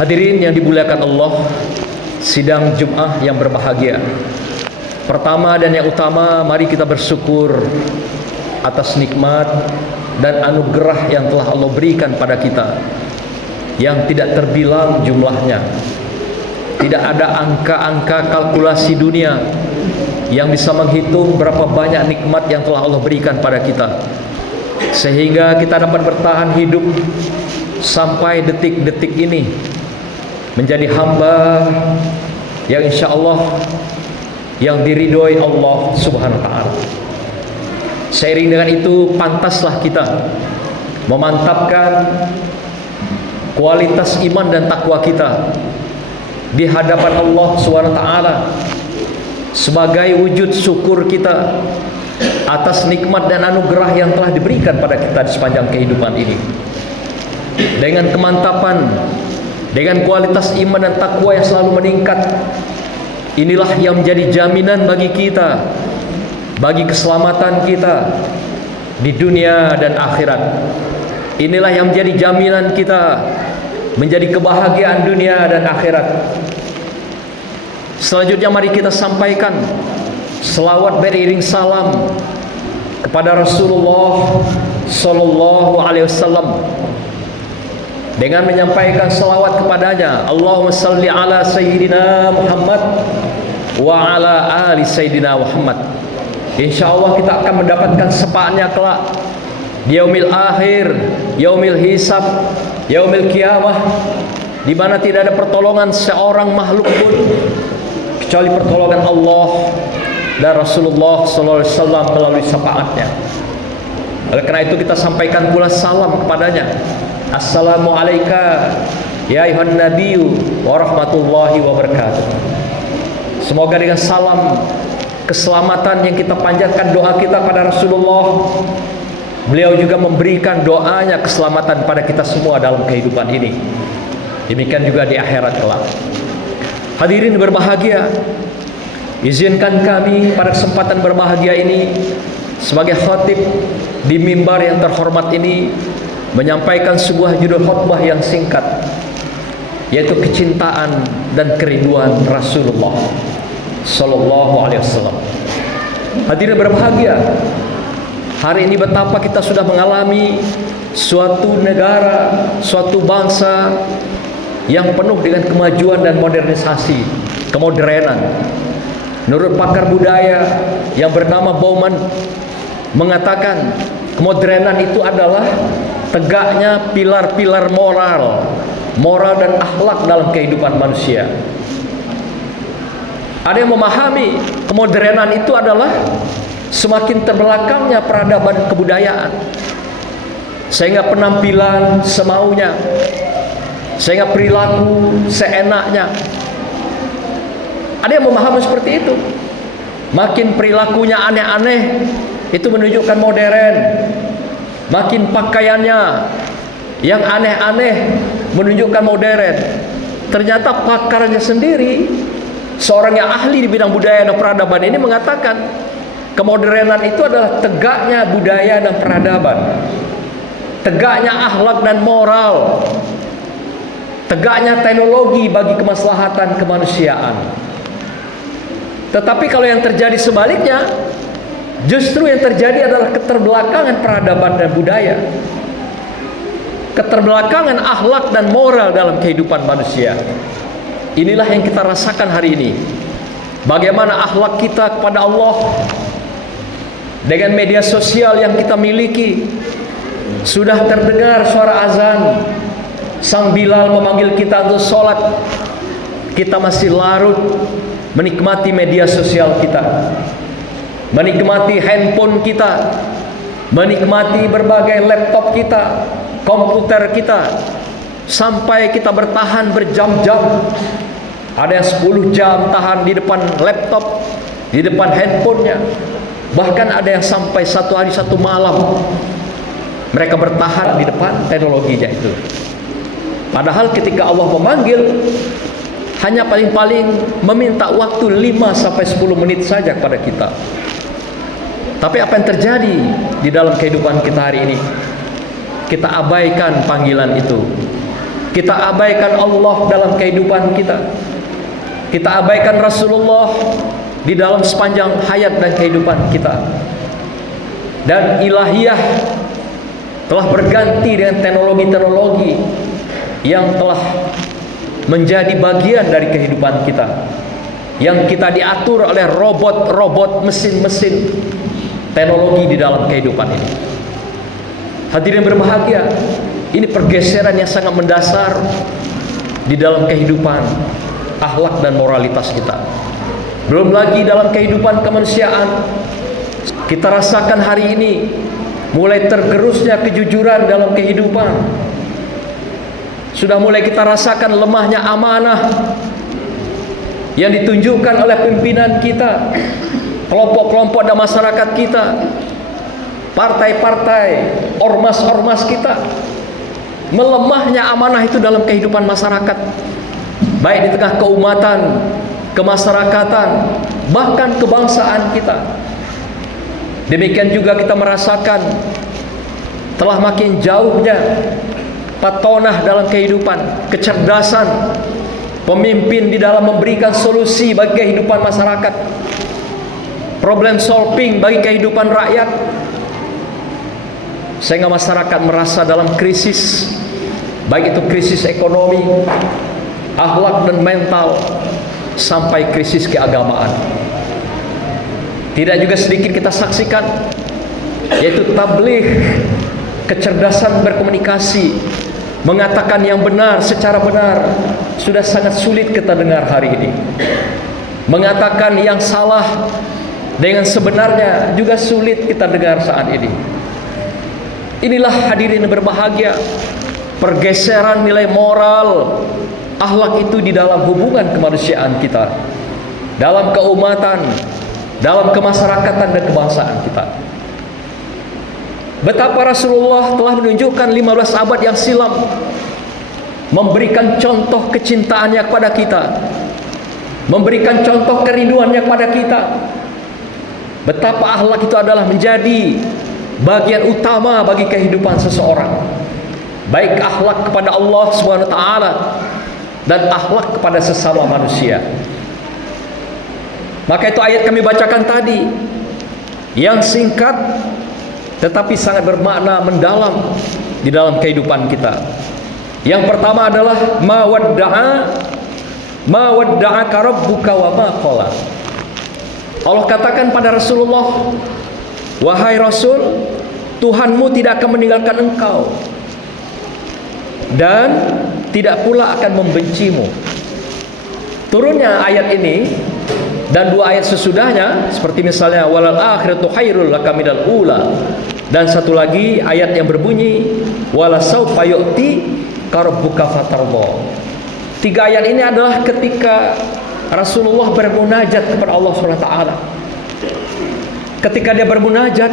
Hadirin yang dimuliakan Allah, sidang Jum'ah yang berbahagia. Pertama dan yang utama, mari kita bersyukur atas nikmat dan anugerah yang telah Allah berikan pada kita, yang tidak terbilang jumlahnya. Tidak ada angka-angka kalkulasi dunia yang bisa menghitung berapa banyak nikmat yang telah Allah berikan pada kita, sehingga kita dapat bertahan hidup sampai detik-detik ini, menjadi hamba yang insya Allah yang diridhoi Allah Subhanahu wa ta'ala. Seiring dengan itu, pantaslah kita memantapkan kualitas iman dan takwa kita di hadapan Allah Subhanahu wa ta'ala sebagai wujud syukur kita atas nikmat dan anugerah yang telah diberikan pada kita di sepanjang kehidupan ini. Dengan kemantapan, dengan kualitas iman dan takwa yang selalu meningkat, inilah yang menjadi jaminan bagi kita, bagi keselamatan kita di dunia dan akhirat. Inilah yang menjadi jaminan kita menjadi kebahagiaan dunia dan akhirat. Selanjutnya mari kita sampaikan selawat beriring salam kepada Rasulullah Sallallahu Alaihi Wasallam dengan menyampaikan selawat kepadanya. Allahumma salli ala Sayyidina Muhammad wa ala ali Sayyidina Muhammad. Insya Allah kita akan mendapatkan sepaatnya kelak di yaumil akhir, yaumil hisab, yaumil qiyamah, di mana tidak ada pertolongan seorang makhluk pun kecuali pertolongan Allah dan Rasulullah Sallallahu Alaihi Wasallam melalui syafaatnya. Oleh karena itu kita sampaikan pula salam kepadanya. Assalamu alayka ya ayuhan nabiyyu wa rahmatullahi wa barakatuh. Semoga dengan salam keselamatan yang kita panjatkan doa kita pada Rasulullah, beliau juga memberikan doanya keselamatan pada kita semua dalam kehidupan ini. Demikian juga di akhirat kelak. Hadirin berbahagia, izinkan kami pada kesempatan berbahagia ini sebagai khatib di mimbar yang terhormat ini menyampaikan sebuah judul khutbah yang singkat, yaitu kecintaan dan kerinduan Rasulullah Sallallahu Alaihi Wasallam. Hadirin berbahagia, hari ini betapa kita sudah mengalami suatu negara, suatu bangsa yang penuh dengan kemajuan dan modernisasi, kemodernan. Menurut pakar budaya yang bernama Bauman mengatakan, kemodernan itu adalah tegaknya pilar-pilar moral dan akhlak dalam kehidupan manusia. Ada yang memahami kemodernan itu adalah semakin terbelakangnya peradaban kebudayaan, sehingga penampilan semaunya, sehingga perilaku seenaknya. Ada yang memahami seperti itu. Makin perilakunya aneh-aneh, itu menunjukkan modern. Makin pakaiannya yang aneh-aneh menunjukkan modern. Ternyata pakarnya sendiri, seorang yang ahli di bidang budaya dan peradaban ini mengatakan kemodernan itu adalah tegaknya budaya dan peradaban, tegaknya akhlak dan moral, tegaknya teknologi bagi kemaslahatan kemanusiaan. Tetapi kalau yang terjadi sebaliknya, justru yang terjadi adalah keterbelakangan peradaban dan budaya, keterbelakangan akhlak dan moral dalam kehidupan manusia. Inilah yang kita rasakan hari ini. Bagaimana akhlak kita kepada Allah dengan media sosial yang kita miliki. Sudah terdengar suara azan, sang Bilal memanggil kita untuk sholat, kita masih larut menikmati media sosial kita, menikmati handphone kita, menikmati berbagai laptop kita, komputer kita, sampai kita bertahan berjam-jam. Ada yang 10 jam tahan di depan laptop, di depan handphonenya. Bahkan ada yang sampai 1 hari 1 malam mereka bertahan di depan teknologinya itu. Padahal ketika Allah memanggil, hanya paling-paling meminta waktu 5-10 menit saja kepada kita. Tapi apa yang terjadi di dalam kehidupan kita hari ini? Kita abaikan panggilan itu. Kita abaikan Allah dalam kehidupan kita. Kita abaikan Rasulullah di dalam sepanjang hayat dan kehidupan kita. Dan ilahiyah telah berganti dengan teknologi-teknologi yang telah menjadi bagian dari kehidupan kita, yang kita diatur oleh robot-robot, mesin-mesin teknologi di dalam kehidupan ini. Hadirin berbahagia, ini pergeseran yang sangat mendasar di dalam kehidupan akhlak dan moralitas kita. Belum lagi dalam kehidupan kemanusiaan, kita rasakan hari ini mulai tergerusnya kejujuran dalam kehidupan. Sudah mulai kita rasakan lemahnya amanah yang ditunjukkan oleh pimpinan kita, kelompok-kelompok dan masyarakat kita, partai-partai, ormas-ormas kita. Melemahnya amanah itu dalam kehidupan masyarakat, baik di tengah keumatan, kemasyarakatan, bahkan kebangsaan kita. Demikian juga kita merasakan telah makin jauhnya patonah dalam kehidupan, kecerdasan pemimpin di dalam memberikan solusi bagi kehidupan masyarakat, problem solving bagi kehidupan rakyat, sehingga masyarakat merasa dalam krisis, baik itu krisis ekonomi, akhlak dan mental, sampai krisis keagamaan. Tidak juga sedikit kita saksikan, yaitu tabligh, kecerdasan berkomunikasi, mengatakan yang benar secara benar, sudah sangat sulit kita dengar hari ini. Mengatakan yang salah dengan sebenarnya juga sulit kita dengar saat ini. Inilah hadirin berbahagia, pergeseran nilai moral, akhlak itu di dalam hubungan kemanusiaan kita, dalam keumatan, dalam kemasyarakatan dan kebangsaan kita. Betapa Rasulullah telah menunjukkan 15 abad yang silam, memberikan contoh kecintaannya kepada kita, memberikan contoh kerinduannya kepada kita. Betapa akhlak itu adalah menjadi bagian utama bagi kehidupan seseorang, baik akhlak kepada Allah SWT dan akhlak kepada sesama manusia. Maka itu ayat kami bacakan tadi, yang singkat tetapi sangat bermakna mendalam di dalam kehidupan kita. Yang pertama adalah ma wadda'aka rabbuka wa ma qala. Allah katakan pada Rasulullah, wahai Rasul, Tuhanmu tidak akan meninggalkan engkau dan tidak pula akan membencimu. Turunnya ayat ini dan dua ayat sesudahnya, seperti misalnya walal akhiratu khairul laka minal ula, dan satu lagi ayat yang berbunyi wala saufa yu'tika rabbuka fatarda. Tiga ayat ini adalah ketika Rasulullah bermunajat kepada Allah SWT. Ketika dia bermunajat,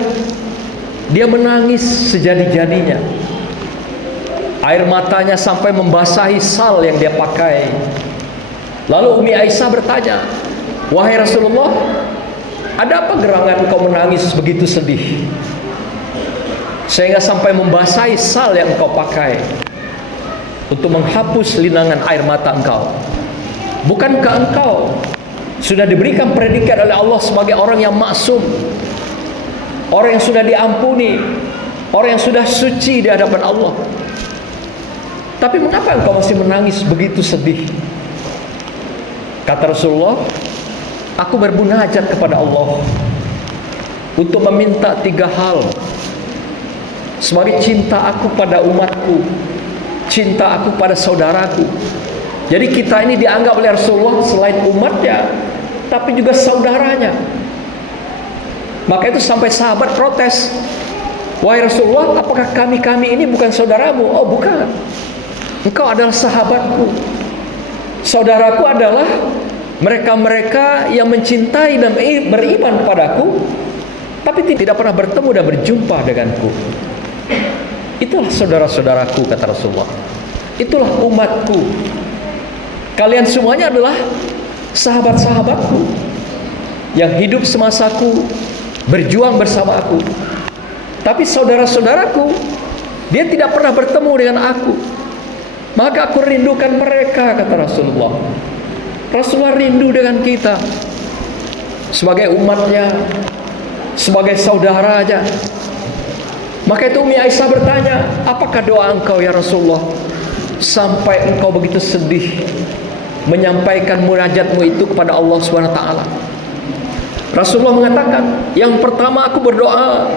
dia menangis sejadi-jadinya. Air matanya sampai membasahi sal yang dia pakai. Lalu Umi Aisyah bertanya, wahai Rasulullah, ada apa gerangan engkau menangis begitu sedih, sehingga sampai membasahi sal yang engkau pakai untuk menghapus linangan air mata engkau? Bukankah engkau sudah diberikan predikat oleh Allah sebagai orang yang maksum, orang yang sudah diampuni, orang yang sudah suci di hadapan Allah? Tapi mengapa engkau masih menangis begitu sedih? Kata Rasulullah, aku bermunajat kepada Allah untuk meminta tiga hal sebagai cinta aku pada umatku, cinta aku pada saudaraku. Jadi kita ini dianggap oleh Rasulullah selain umatnya, tapi juga saudaranya. Maka itu sampai sahabat protes, wahai Rasulullah, apakah kami ini bukan saudaramu? Oh bukan, engkau adalah sahabatku. Saudaraku adalah mereka-mereka yang mencintai dan beriman padaku, tapi tidak pernah bertemu dan berjumpa denganku. Itulah saudara-saudaraku, kata Rasulullah. Itulah umatku. Kalian semuanya adalah sahabat-sahabatku yang hidup semasaku, berjuang bersama aku. Tapi saudara-saudaraku, dia tidak pernah bertemu dengan aku. Maka aku rindukan mereka, kata Rasulullah. Rasulullah rindu dengan kita sebagai umatnya, sebagai saudaranya. Maka itu Umi Aisyah bertanya, apakah doa engkau ya Rasulullah, sampai engkau begitu sedih menyampaikan munajatmu itu kepada Allah SWT? Rasulullah mengatakan, yang pertama aku berdoa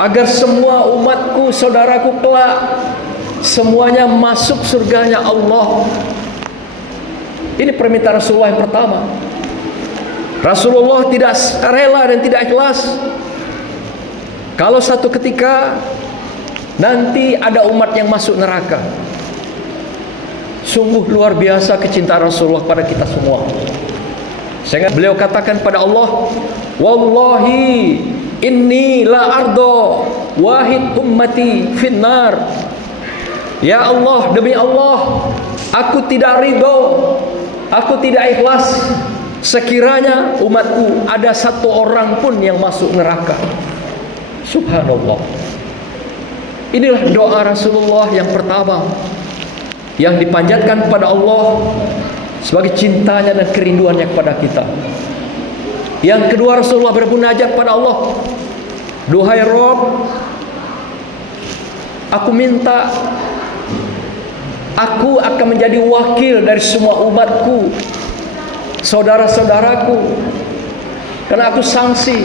agar semua umatku, saudaraku kelak semuanya masuk surganya Allah. Ini permintaan Rasulullah yang pertama. Rasulullah tidak rela dan tidak ikhlas kalau satu ketika nanti ada umat yang masuk neraka. Sungguh luar biasa kecintaan Rasulullah pada kita semua. Sehingga beliau katakan pada Allah, wallahi inni la ardo wahid ummati finnar. Ya Allah, demi Allah, aku tidak ridho, aku tidak ikhlas sekiranya umatku ada satu orang pun yang masuk neraka. Subhanallah. Inilah doa Rasulullah yang pertama yang dipanjatkan kepada Allah sebagai cintanya dan kerinduannya kepada kita. Yang kedua, Rasulullah bermunajat pada Allah, duhai Rabb, aku minta aku akan menjadi wakil dari semua umatku, saudara-saudaraku, karena aku sangsi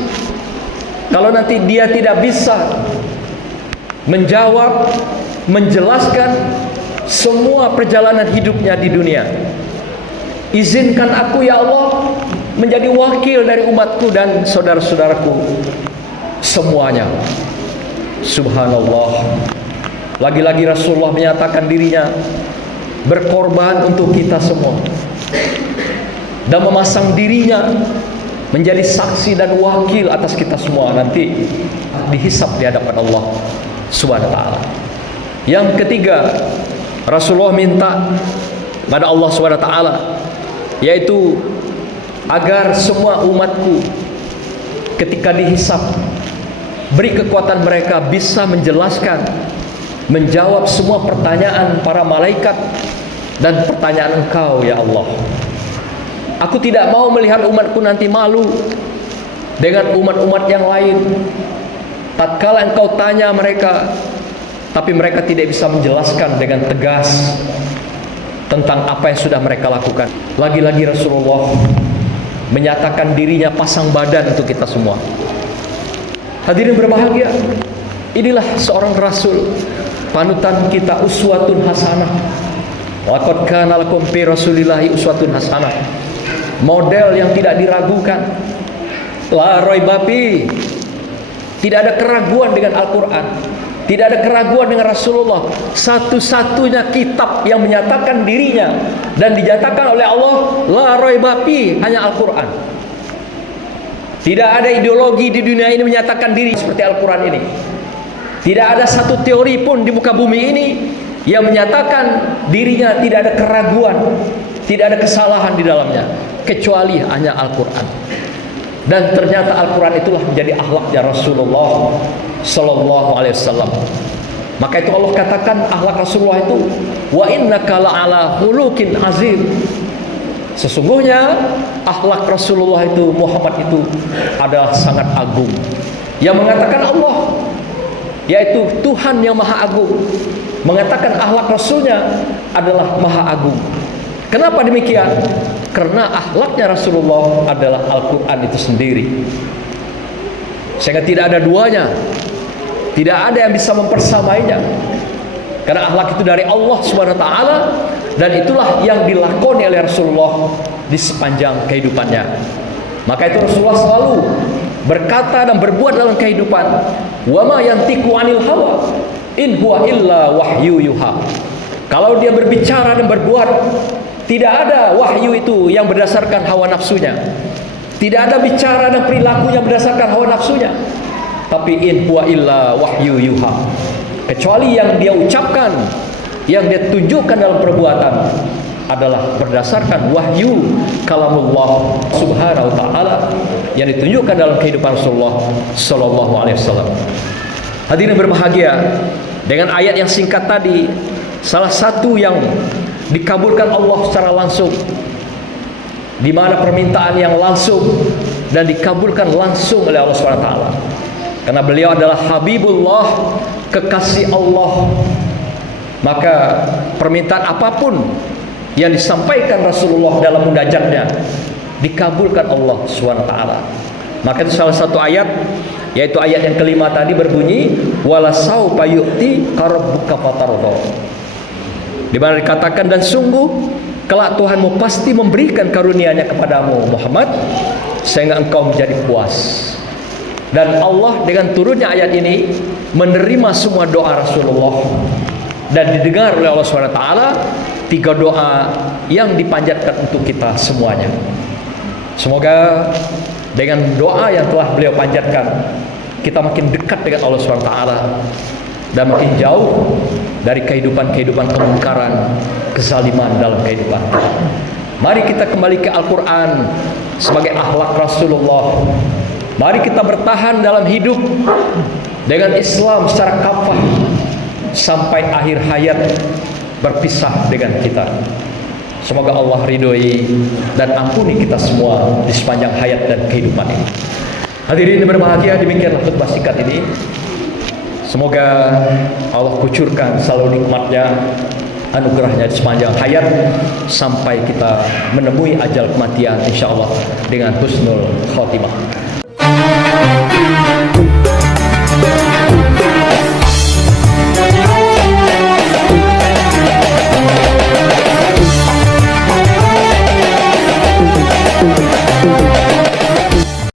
kalau nanti dia tidak bisa menjawab, menjelaskan semua perjalanan hidupnya di dunia, izinkan aku ya Allah menjadi wakil dari umatku dan saudara-saudaraku semuanya. Subhanallah. Lagi-lagi Rasulullah menyatakan dirinya berkorban untuk kita semua dan memasang dirinya menjadi saksi dan wakil atas kita semua nanti dihisab di hadapan Allah Subhanahu wa taala. Yang ketiga, Rasulullah minta pada Allah Subhanahu wa taala, yaitu agar semua umatku ketika dihisab, beri kekuatan mereka bisa menjelaskan, menjawab semua pertanyaan para malaikat dan pertanyaan Engkau ya Allah. Aku tidak mau melihat umatku nanti malu dengan umat-umat yang lain tatkala Engkau tanya mereka, tapi mereka tidak bisa menjelaskan dengan tegas tentang apa yang sudah mereka lakukan. Lagi-lagi Rasulullah menyatakan dirinya pasang badan untuk kita semua. Hadirin berbahagia, inilah seorang Rasul, panutan kita, uswatun hasanah. Laqad kana lakum fi Rasulillahi uswatun hasanah. Model yang tidak diragukan. La raiba fi. Tidak ada keraguan dengan Al-Quran, tidak ada keraguan dengan Rasulullah. Satu-satunya kitab yang menyatakan dirinya dan dinyatakan oleh Allah la raiba fi, hanya Al-Quran. Tidak ada ideologi di dunia ini menyatakan diri seperti Al-Quran ini. Tidak ada satu teori pun di muka bumi ini yang menyatakan dirinya tidak ada keraguan, tidak ada kesalahan di dalamnya, kecuali hanya Al-Quran. Dan ternyata Al-Quran itulah menjadi akhlaknya Rasulullah Sallallahu Alaihi Wasallam. Maka itu Allah katakan akhlak Rasulullah itu, wa innaka la'ala khuluqin azim. Sesungguhnya akhlak Rasulullah itu, Muhammad itu adalah sangat agung. Yang mengatakan Allah, yaitu Tuhan yang maha agung, mengatakan akhlak Rasulnya adalah maha agung. Kenapa demikian? Karena akhlaknya Rasulullah adalah Al-Quran itu sendiri. Sehingga tidak ada duanya, tidak ada yang bisa mempersamainya. Karena akhlak itu dari Allah Subhanahu wa taala, dan itulah yang dilakoni oleh Rasulullah di sepanjang kehidupannya. Maka itu Rasulullah selalu berkata dan berbuat dalam kehidupan, wa ma yantiqu anil hawa in huwa illa wahyu yuha. Kalau dia berbicara dan berbuat, tidak ada wahyu itu yang berdasarkan hawa nafsunya. Tidak ada bicara dan perilakunya berdasarkan hawa nafsunya. Tapi in huwa illa wahyu yuha. Kecuali yang dia ucapkan, yang dia tunjukkan dalam perbuatan adalah berdasarkan wahyu kalamullah Subhanahu wa taala yang ditunjukkan dalam kehidupan Rasulullah Sallallahu Alaihi Wasallam. Hadirin berbahagia, dengan ayat yang singkat tadi salah satu yang dikabulkan Allah secara langsung, di mana permintaan yang langsung dan dikabulkan langsung oleh Allah SWT. Karena beliau adalah Habibullah, kekasih Allah. Maka permintaan apapun yang disampaikan Rasulullah dalam munajatnya dikabulkan Allah SWT. Maka itu salah satu ayat, yaitu ayat yang kelima tadi berbunyi walasaufa yu'ti rabbuka fatarda, di mana dikatakan dan sungguh kelak Tuhanmu pasti memberikan karunia-Nya kepadamu Muhammad sehingga engkau menjadi puas. Dan Allah dengan turunnya ayat ini menerima semua doa Rasulullah dan didengar oleh Allah SWT 3 doa yang dipanjatkan untuk kita semuanya. Semoga dengan doa yang telah beliau panjatkan, kita makin dekat dengan Allah SWT dan makin jauh dari kehidupan-kehidupan kemungkaran, kezaliman dalam kehidupan. Mari kita kembali ke Al-Quran sebagai akhlak Rasulullah. Mari kita bertahan dalam hidup dengan Islam secara kafah sampai akhir hayat berpisah dengan kita. Semoga Allah ridhoi dan ampuni kita semua di sepanjang hayat dan kehidupan ini. Hadirin berbahagia, demikianlah khutbah singkat ini. Semoga Allah kucurkan selalu nikmatnya, anugerahnya di sepanjang hayat sampai kita menemui ajal kematian, insyaallah dengan husnul khotimah.